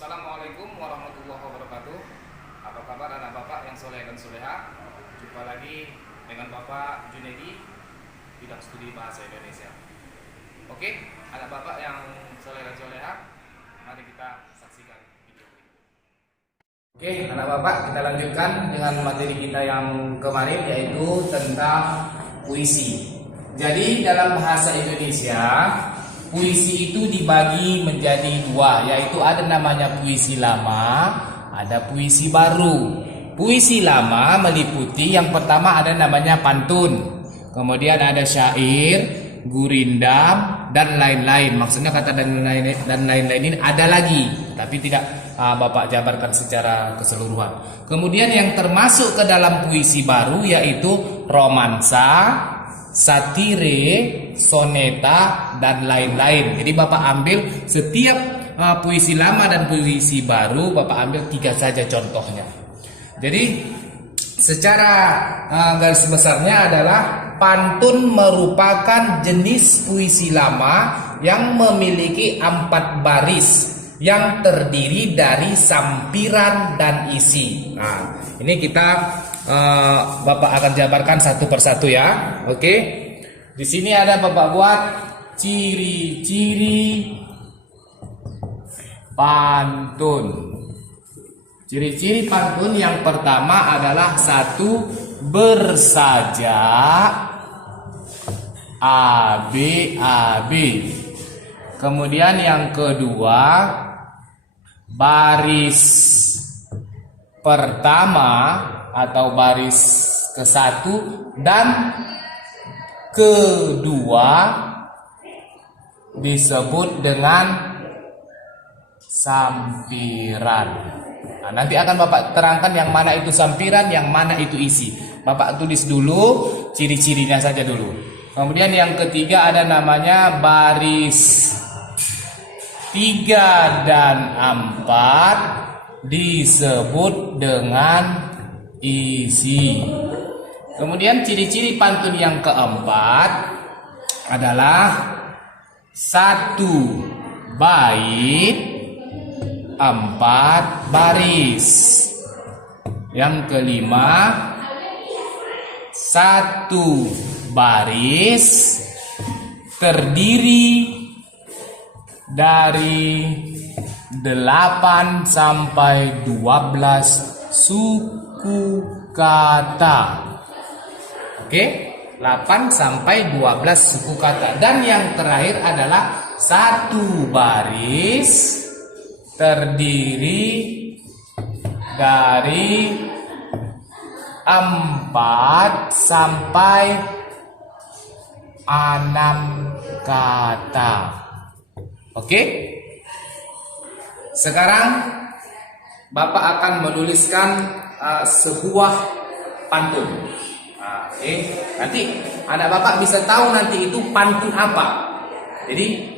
Assalamualaikum warahmatullahi wabarakatuh. Apa kabar anak bapak yang soleh dan soleha? Jumpa lagi dengan Bapak Junedi, bidang studi bahasa Indonesia. Oke, anak bapak yang soleh dan soleha, mari kita saksikan video ini. Oke, anak bapak, kita lanjutkan dengan materi kita yang kemarin, yaitu tentang puisi. Jadi dalam bahasa Indonesia, puisi itu dibagi menjadi dua, yaitu ada namanya puisi lama, ada puisi baru. Puisi lama meliputi yang pertama ada namanya pantun, kemudian ada syair, gurindam, dan lain-lain. Maksudnya kata dan lain-lain ini ada lagi, tapi tidak Bapak jabarkan secara keseluruhan. Kemudian yang termasuk ke dalam puisi baru yaitu romansa, satire, soneta, dan lain-lain. Jadi Bapak ambil setiap puisi lama dan puisi baru, Bapak ambil 3 saja contohnya. Jadi secara garis besarnya adalah pantun merupakan jenis puisi lama yang memiliki 4 baris yang terdiri dari sampiran dan isi. Nah, ini kita Bapak akan jabarkan satu persatu ya. Oke. Di sini ada Bapak buat ciri-ciri pantun. Ciri-ciri pantun yang pertama adalah 1. Bersajak AB. Kemudian yang kedua, baris pertama atau baris ke-1 dan kedua disebut dengan sampiran. Nah, nanti akan Bapak terangkan yang mana itu sampiran, yang mana itu isi. Bapak tulis dulu ciri-cirinya saja dulu. Kemudian yang ketiga ada namanya baris 3 dan 4 disebut dengan isi. Kemudian ciri-ciri pantun yang keempat adalah 1 bait 4 baris. Yang kelima 1 baris terdiri dari 8 sampai 12 suku kata. Oke, 8 sampai 12 suku kata. Dan yang terakhir adalah 1 baris terdiri dari 4 sampai 6 kata. Oke? Sekarang Bapak akan menuliskan sebuah pantun. Oke, nanti anak Bapak bisa tahu nanti itu pantun apa. Jadi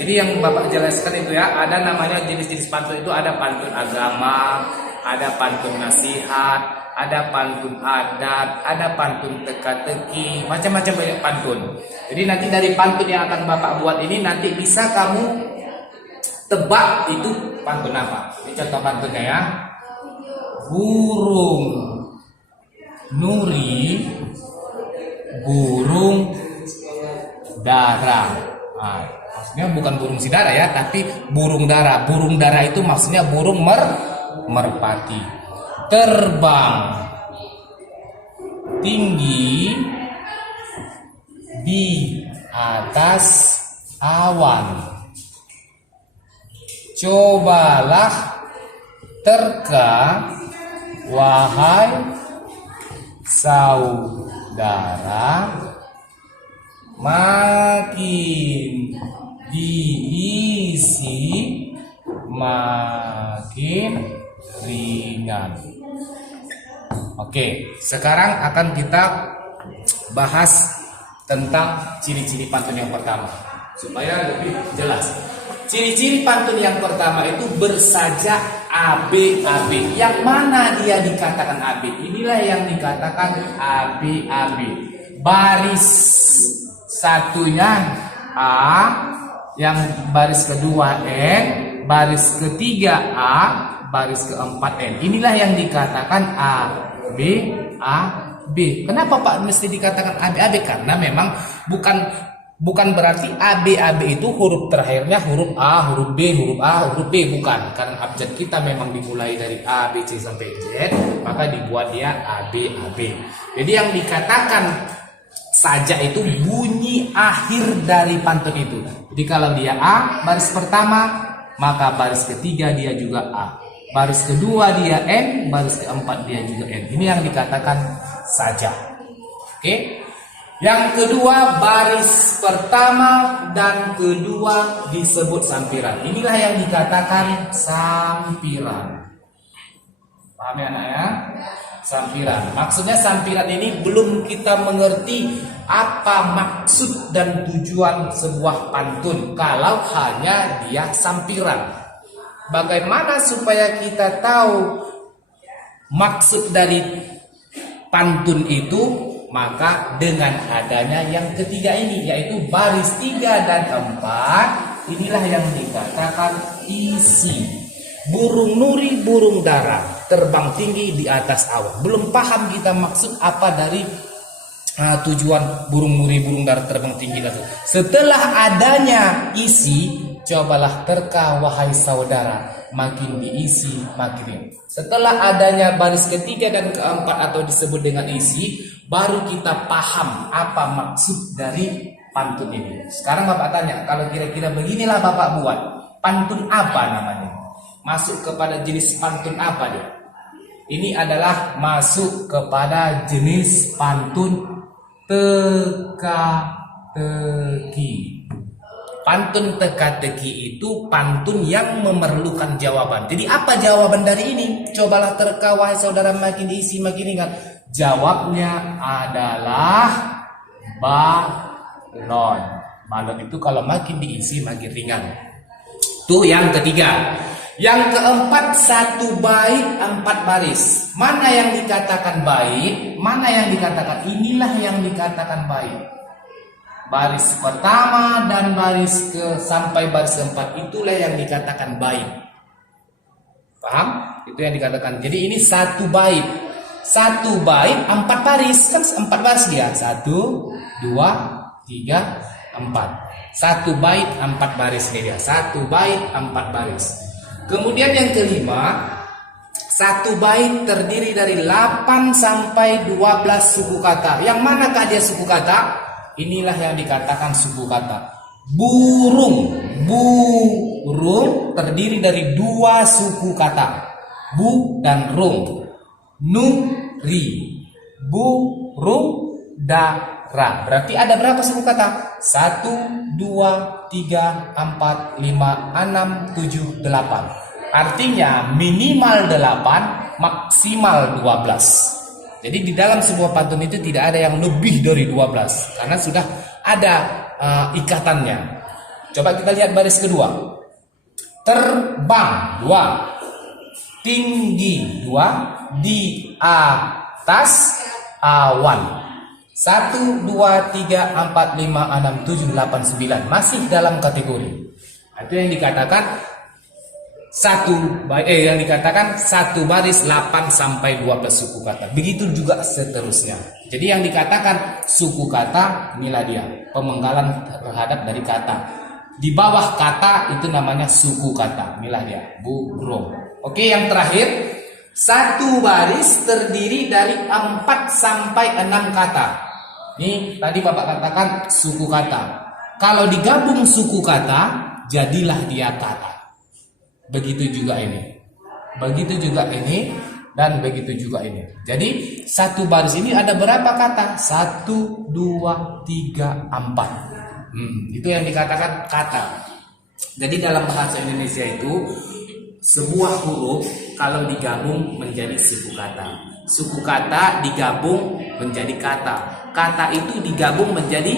jadi yang Bapak jelaskan itu ya, ada namanya jenis-jenis pantun itu, ada pantun agama, ada pantun nasihat, ada pantun adat, ada pantun teka-teki, macam-macam banyak pantun. Jadi nanti dari pantun yang akan Bapak buat ini nanti bisa kamu tebak itu pantun apa. Ini contoh pantunnya ya. Burung nuri, burung dara. Nah, maksudnya bukan burung sidara ya, tapi burung dara. Burung dara itu maksudnya burung merpati. Terbang tinggi di atas awan. Cobalah terka, wahai saudara, makin diisi makin ringan. Oke, sekarang akan kita bahas tentang ciri-ciri pantun yang pertama supaya lebih jelas. Ciri-ciri pantun yang pertama itu bersajak AB. Yang mana dia dikatakan AB? Inilah yang dikatakan AB. Baris satunya A, yang baris kedua N, baris ketiga A, baris keempat N. Inilah yang dikatakan A, B, A, B. Kenapa Pak mesti dikatakan A, B, A, B? Karena memang bukan berarti A, B, A, B itu huruf terakhirnya huruf A, huruf B, huruf A, huruf B. Bukan. Karena abjad kita memang dimulai dari A, B, C sampai Z, maka dibuat dia A, B, A, B. Jadi yang dikatakan saja itu bunyi akhir dari pantun itu. Jadi kalau dia A baris pertama, maka baris ketiga dia juga A. Baris kedua dia N, baris keempat dia juga N. Ini yang dikatakan saja. Oke. Yang kedua, baris pertama dan kedua disebut sampiran. Inilah yang dikatakan sampiran. Paham ya anak ya? Sampiran. Maksudnya sampiran ini belum kita mengerti apa maksud dan tujuan sebuah pantun kalau hanya dia sampiran. Bagaimana supaya kita tahu maksud dari pantun itu? Maka dengan adanya yang ketiga ini, yaitu baris 3 dan 4, inilah yang dikatakan isi. Burung nuri, burung dara, terbang tinggi di atas awan. Belum paham kita maksud apa dari tujuan burung nuri, burung dara, terbang tinggi itu. Setelah adanya isi, cobalah terka wahai saudara, makin diisi makin. Setelah adanya baris ketiga dan keempat atau disebut dengan isi, baru kita paham apa maksud dari pantun ini. Sekarang Bapak tanya, kalau kira-kira beginilah Bapak buat, pantun apa namanya? Masuk kepada jenis pantun apa dia? Ini adalah masuk kepada jenis pantun teka-teki. Pantun teka-teki itu pantun yang memerlukan jawaban. Jadi apa jawaban dari ini? Cobalah terka wahai saudara, makin diisi makin ingat. Jawabnya adalah balon. Balon itu kalau makin diisi makin ringan. Itu yang ketiga. Yang keempat, satu bait 4 baris. Mana yang dikatakan bait? Mana yang dikatakan? Inilah yang dikatakan bait. Baris pertama dan baris sampai baris keempat itulah yang dikatakan bait. Paham? Itu yang dikatakan. Jadi ini satu bait. Satu bait 4 baris, kan 4 baris dia. 1, 2, 3, 4. Satu bait 4 baris ini dia. Satu bait 4 baris. Kemudian yang kelima, satu bait terdiri dari 8 sampai 12 suku kata. Yang manakah dia suku kata? Inilah yang dikatakan suku kata. Burung. Burung terdiri dari 2 suku kata. Bu dan rung. Nuri, burung, dara. Berarti ada berapa suku kata? 1, 2, 3, 4, 5, 6, 7, 8. Artinya minimal 8, maksimal 12. Jadi di dalam sebuah pantun itu tidak ada yang lebih dari 12 karena sudah ada ikatannya. Coba kita lihat baris kedua. Terbang 2, tinggi 2, di atas awan. 1, 2, 3, 4, 5, 6, 7, 8, 9. Masih dalam kategori. Itu yang dikatakan yang dikatakan satu baris 8 sampai 12 suku kata. Begitu juga seterusnya. Jadi yang dikatakan suku kata, inilah dia, pemenggalan terhadap dari kata. Di bawah kata itu namanya suku kata. Inilah dia, burung. Oke, yang terakhir, satu baris terdiri dari 4 sampai 6 kata. Ini tadi Bapak katakan suku kata. Kalau digabung suku kata, jadilah dia kata. Begitu juga ini. Begitu juga ini. Dan begitu juga ini. Jadi satu baris ini ada berapa kata? 1, 2, 3, 4. Itu yang dikatakan kata. Jadi dalam bahasa Indonesia itu sebuah huruf kalau digabung menjadi suku kata. Suku kata digabung menjadi kata. Kata itu digabung menjadi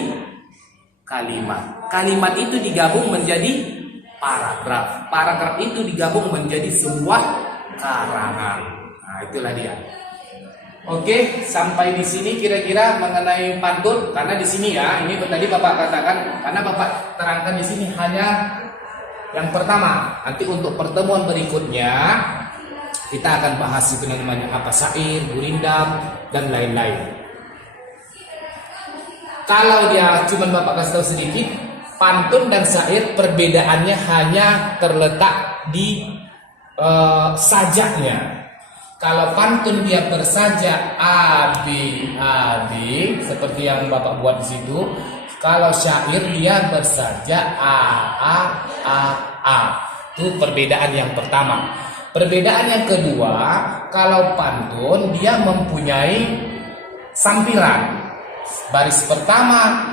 kalimat. Kalimat itu digabung menjadi paragraf. Paragraf itu digabung menjadi sebuah karangan. Nah, itulah dia. Oke, sampai di sini kira-kira mengenai pantun. Karena di sini ya, ini tadi Bapak katakan, karena Bapak terangkan di sini hanya yang pertama. Nanti untuk pertemuan berikutnya kita akan bahas itu namanya apa, syair, gurindam, dan lain-lain. Kalau dia cuma Bapak kasih tahu sedikit, pantun dan syair perbedaannya hanya terletak di sajaknya. Kalau pantun dia bersajak A B A B seperti yang Bapak buat di situ. Kalau syair dia bersajak A A A A. Itu perbedaan yang pertama. Perbedaan yang kedua, kalau pantun dia mempunyai sampiran. Baris pertama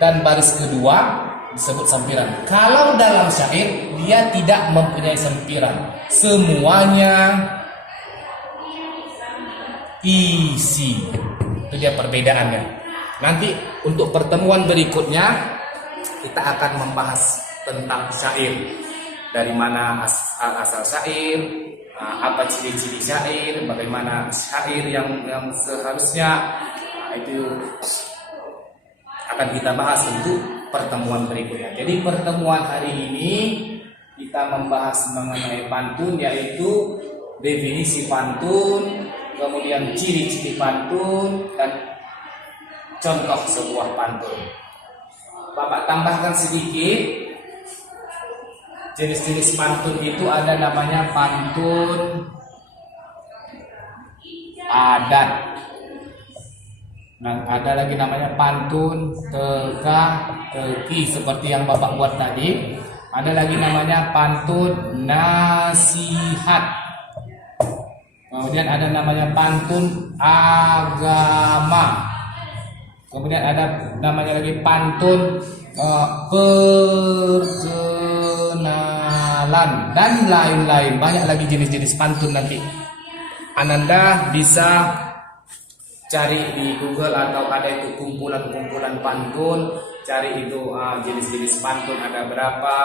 dan baris kedua disebut sampiran. Kalau dalam syair dia tidak mempunyai sampiran. Semuanya isi. Itu dia perbedaannya. Nanti untuk pertemuan berikutnya kita akan membahas tentang syair. Dari mana asal syair, apa ciri-ciri syair, bagaimana syair yang seharusnya, itu akan kita bahas untuk pertemuan berikutnya. Jadi pertemuan hari ini kita membahas mengenai pantun, yaitu definisi pantun, kemudian ciri-ciri pantun, dan contoh sebuah pantun. Bapak tambahkan sedikit, jenis-jenis pantun itu ada namanya pantun adat. Nah, ada lagi namanya pantun teka-teki seperti yang Bapak buat tadi. Ada lagi namanya pantun nasihat. Kemudian ada namanya pantun agama. Kemudian ada namanya lagi pantun perkenalan dan lain-lain. Banyak lagi jenis-jenis pantun nanti. Ananda bisa cari di Google atau ada itu kumpulan-kumpulan pantun. Cari itu jenis-jenis pantun ada berapa.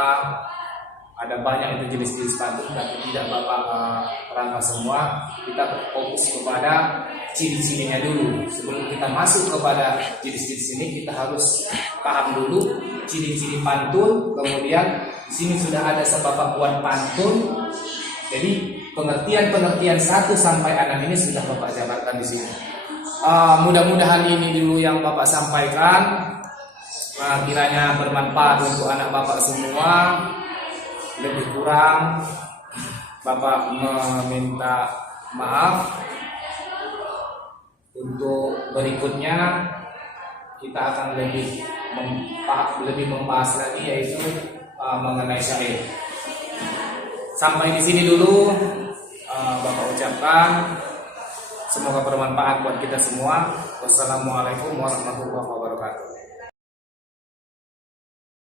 Ada banyak itu jenis-jenis pantun, tapi tidak Bapak rangka semua. Kita fokus kepada ciri-cirinya dulu. Sebelum kita masuk kepada jenis-jenis ini, kita harus paham dulu ciri-ciri pantun. Kemudian di sini sudah ada Bapak buat pantun. Jadi pengertian-pengertian 1 sampai 6 ini sudah Bapak jabarkan di sini. Mudah-mudahan ini dulu yang Bapak sampaikan. Kiranya bermanfaat untuk anak Bapak semua. Lebih kurang Bapak meminta maaf. Untuk berikutnya kita akan lebih membahas lagi, yaitu mengenai syair. Sampai di sini dulu Bapak ucapkan, semoga bermanfaat buat kita semua. Wassalamualaikum warahmatullahi wabarakatuh.